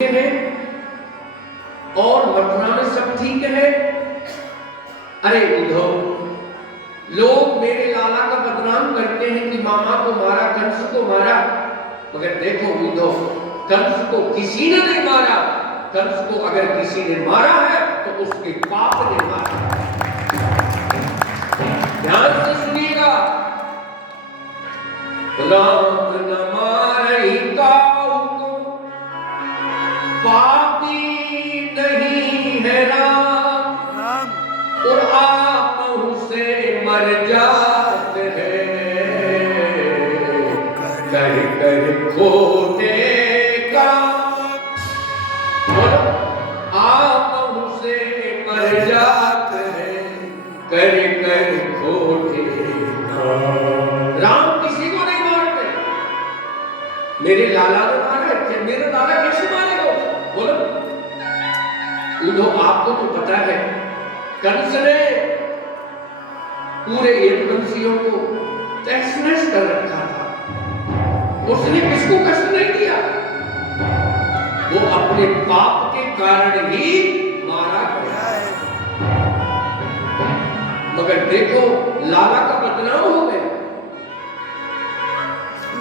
है और मथुरा में सब ठीक है। अरे उद्धव, लोग मेरे लाला का बदनाम करते हैं कि मामा को मारा, कंस को मारा, मगर देखो उद्धव, कंस को किसी ने नहीं मारा। कंस को अगर किसी ने मारा है तो उसके पाप ने मारा। ध्यान से सुनिएगा, राम न मारई काऊ को, पापी नहीं है राम, और आप उसे मर जाते हैं कर कर खोटे का। आप उसे मर जाते हैं कर कर खोटे का। राम किसी को नहीं मारते, मेरे लाला ने मारा है, मेरा लाला कैसे मारेगा? बोलो उद्धव, आपको तो पता है कंस ने पूरे यदुवंशियों को तहस-नहस कर रखा था। उसने किसको कष्ट नहीं दिया, वो अपने पाप के कारण ही मारा गया है। मगर देखो लाला का बदनाम हो गया,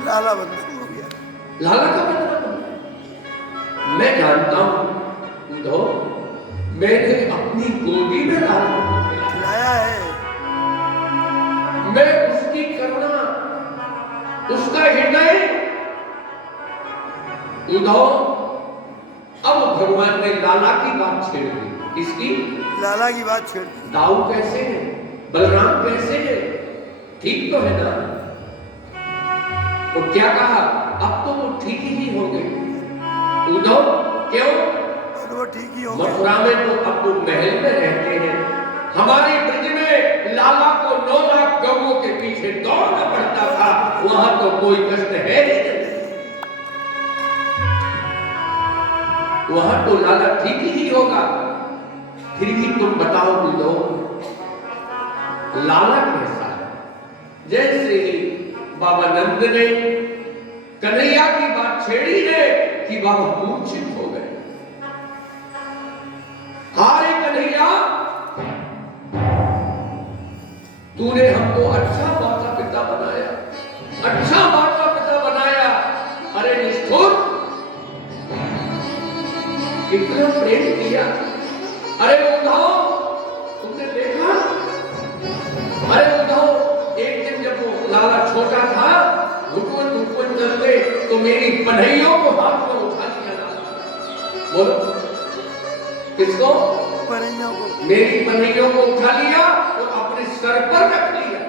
लाला बदनाम हो गया, लाला का बदनाम हो गया। मैं जानता हूं उद्धव, मैंने अपनी गोदी में लाला को लाया है, मैं उसकी करुणा, उसका हृदय। उद्धव, अब भगवान ने लाला की बात छेड़ दी। किसकी? लाला की बात छेड़ दी। दाऊ कैसे है, बलराम कैसे है, ठीक तो है ना? तो क्या कहा, अब तो वो ठीक ही होंगे। उद्धव, क्यों? वो ठीक ही होंगे। मथुरा में तो अब वो महल में रहते हैं, हमारे ब्रज में लाला को 9 लाख गौओं के पीछे दौड़ना पड़ता था, वहां तो कोई कष्ट है नहीं, वहां तो लाला ठीक ही होगा। फिर भी तुम बताओ उद्धव, लाला कैसा है? जैसे बाबा नंद ने कन्हैया की बात छेड़ी है कि बाबा मूर्छित हो गए। हारे कन्हैया, तूने हमको अच्छा माता पिता बनाया, अच्छा माता पिता बनाया, अरे निष्ठुर, कितना प्रेम किया। अरे उद्धव, तुमने देखा? अरे उद्धव, एक दिन जब वो लाला छोटा था, घुटुन चलते तो मेरी पन्हैयों को हाथ में उठा लिया। बोलो किसको? पन्हैयों को। मेरी पन्हैयों को उठा लिया और अपने सर पर रख लिया।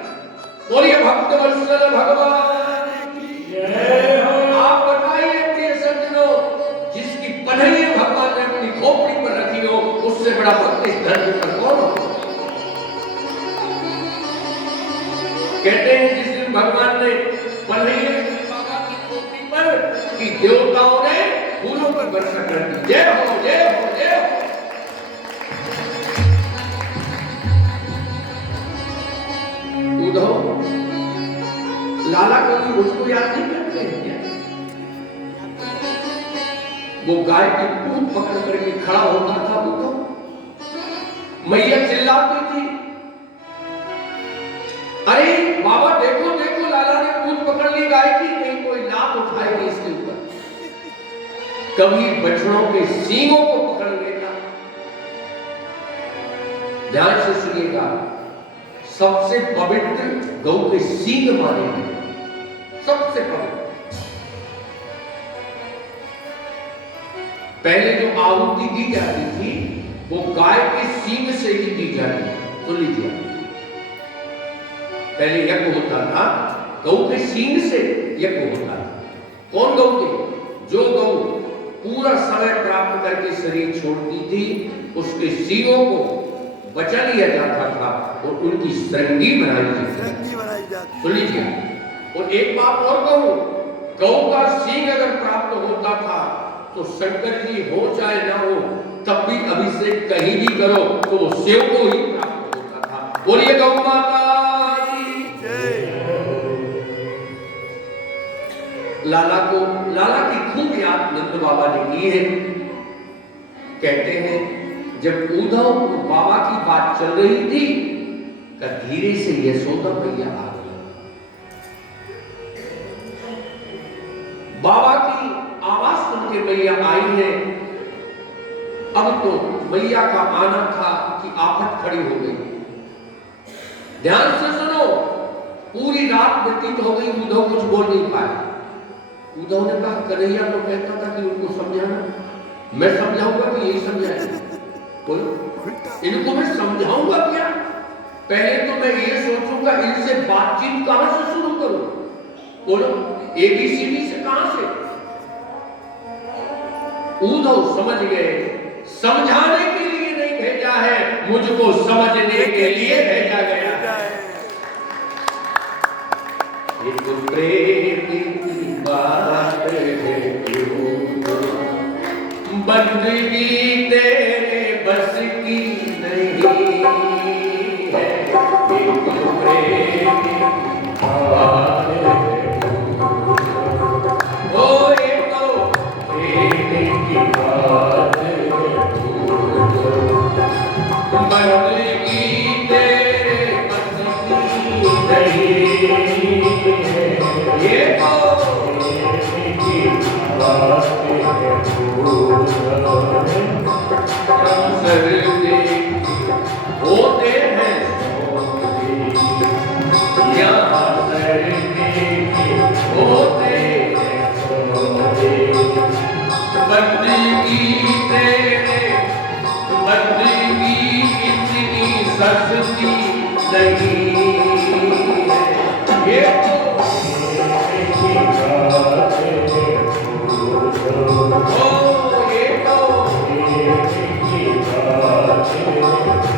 बोलिए भक्त वत्सल भगवान की जय हो। आप बताइए प्रिय सज्जनों, जिसकी पन्हैया भगवान ने अपनी खोपड़ी पर रखी हो, उससे बड़ा भक्त इस धरती पर कौन हो? कहते हैं जिस दिन भगवान ने पन्हैया बाबा की खोपड़ी पर कि देवताओं ने फूलों पर वर्षा कर दी। जय हो, जय हो, जय हो। उद्धव, लाला कभी मुझको याद नहीं करते हैं क्या? वो गाय की पूंछ पकड़ करके खड़ा होता था उद्धव, मैया चिल्लाती थी, अरे बाबा देखो देखो, लाला ने पूंछ पकड़ ली गाय की, नहीं कोई लात उठाएगी इसके ऊपर। कभी बछड़ों के सींगों को पकड़ लेता। ध्यान से सुनिएगा, सबसे पवित्र गौ के सींग माने हैं, सबसे पवित्र। पहले जो आहुति दी जाती थी वो गाय के सींग से ही दी जाती थी। सुन लीजिए, पहले यज्ञ होता था, गौ के सींग से यज्ञ होता था। कौन गौ के? जो गौ पूरा समय प्राप्त करके शरीर छोड़ती थी, उसके सींगों को बचा लिया जाता था और उनकी श्रृंगी बनाई जाती। सुन लीजिए, और एक बात और कहूं, गौ का सींग अगर प्राप्त होता था तो शंकर जी हो चाहे ना हो, तब भी अभिषेक कहीं भी करो तो वो शिव को ही प्राप्त होता था। बोलिए गौ माता की जय। लाला की खूब याद नंद बाबा ने की है। कहते हैं जब उद्धव बाबा की बात चल रही थी तो धीरे से यशोदा मैया आ गई। बाबा की आवाज सुन के मैया आई है। अब तो मैया का आना था कि आफत खड़ी हो गई। ध्यान से सुनो, पूरी रात व्यतीत हो गई, उद्धव कुछ बोल नहीं पाए। उद्धव ने कहा कन्हैया तो कहता था कि उनको समझाना, मैं समझाऊंगा कि यही समझाएगा? बोलो, इनको मैं समझाऊंगा क्या? पहले तो मैं ये सोचूंगा इनसे बातचीत कहां से शुरू करूं। बोलो, एबीसीडी से कहां से? उद्धव समझ गए समझाने के लिए नहीं भेजा है, मुझको समझने के लिए भेजा गया है। ये तो प्रेम की बात है, बंदगी तेरे बस की नहीं है। ये तो प्रेम की बात है, ओ ये तो प्रेम की बात है, बंदगी तेरे बस की नहीं है। ये तो प्रेम की बात है, होते हैं होते बंदगी तेरे, बंदगी इतनी सस्ती नहीं है। ये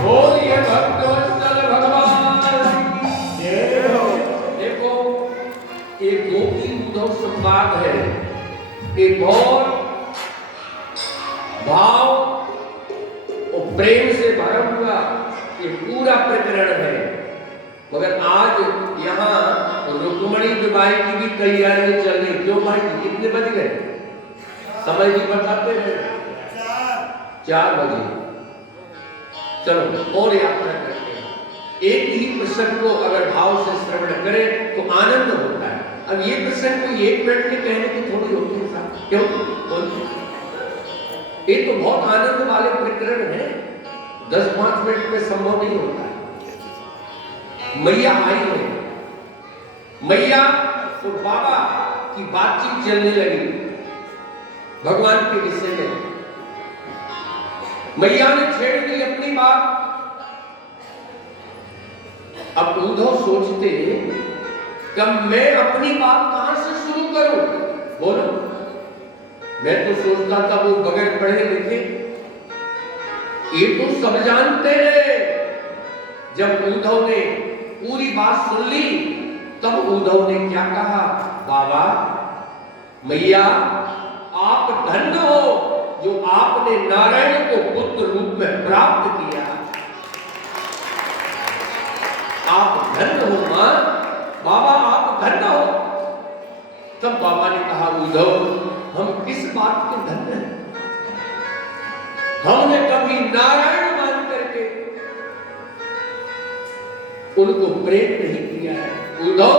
बोलिए भक्तवत्सल भगवान। देखो, एक गोपी उद्धव संवाद है, एक बहुत भाव और प्रेम से भरा हुआ ये पूरा प्रकरण है। मगर आज यहाँ रुक्मणी विवाह की भी तैयारियां चल रही। क्यों भाई, कितने बज गए? समय भी बताते हैं 4 बजे। चलो और यात्रा करते हैं। एक ही प्रसंग को अगर भाव से श्रवण करें तो आनंद होता है। अब ये प्रसंग को 1 मिनट में कहने की थोड़ी होती है साहब, क्यों? ये तो बहुत आनंद वाले प्रकरण है, 10-5 मिनट में संभव नहीं होता है। मैया आई है, मैया और बाबा की बातचीत चलने लगी भगवान के विषय में। मैया ने छेड़ दी अपनी बात। अब उद्धव सोचते कब मैं अपनी बात कहां से शुरू करूं? बोलो, मैं तो सोचता था वो बगैर पढ़े लिखे, ये तो सब जानते हैं। जब उद्धव ने पूरी बात सुन ली तब उद्धव ने क्या कहा? बाबा, मैया, आप धन्य हो जो आपने नारायण को पुत्र रूप में प्राप्त किया। आप धन्य हो मां, बाबा आप धन्य हो। तब बाबा ने कहा, उद्धव, हम किस बात के धन्य हैं? हमने कभी नारायण मान करके उनको प्रेम नहीं किया है। उद्धव,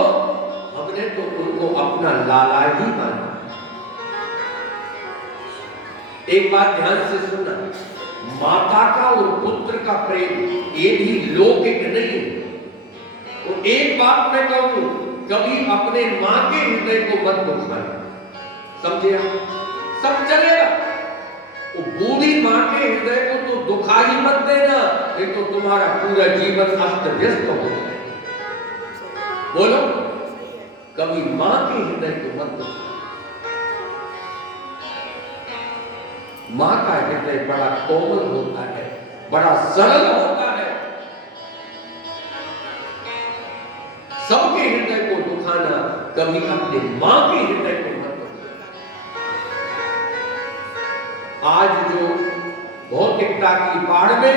हमने तो उनको अपना लाला ही माना। एक बात ध्यान से सुनना, माता का और पुत्र का प्रेम ये भी लौकिक नहीं है। और एक बात मैं कहूं, कभी अपने मां के हृदय को मत दुखाना, समझे? सब चलेगा। वो बूढ़ी मां के हृदय को तो दुखा ही मत देना, नहीं तो तुम्हारा पूरा जीवन अस्त व्यस्त हो जाए। बोलो, कभी मां के हृदय को मत दुखा। मां का हृदय बड़ा कोमल होता है, बड़ा सरल होता है। सबके हृदय को दुखाना, कभी अपने मां के हृदय को मत दुखाना। आज जो भौतिकता की पहाड़ में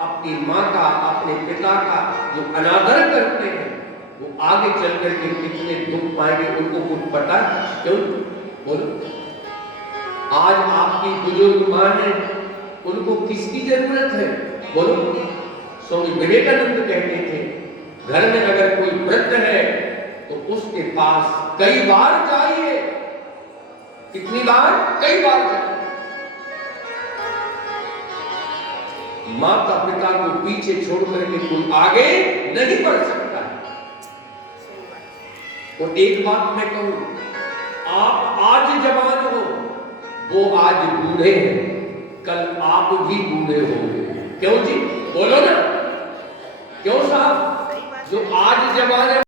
अपनी मां का, अपने पिता का जो अनादर करते हैं, वो आगे चलकर के कितने दुख पाएंगे उनको कुछ पता? क्यों? बोलो, आज आपकी बुजुर्ग मां ने उनको किसकी जरूरत है? बोलो। स्वामी विवेकानंद कहते थे, घर में अगर कोई वृद्ध है तो उसके पास कई बार जाइए। कितनी बार? कई बार जाइए। माता पिता को पीछे छोड़ करके कोई आगे नहीं बढ़ सकता है। तो एक बात मैं कहूं, आप आज जवान हो, वो आज बूढ़े हैं, कल आप भी बूढ़े होंगे। क्यों जी? बोलो ना, क्यों साहब? जो आज जवान है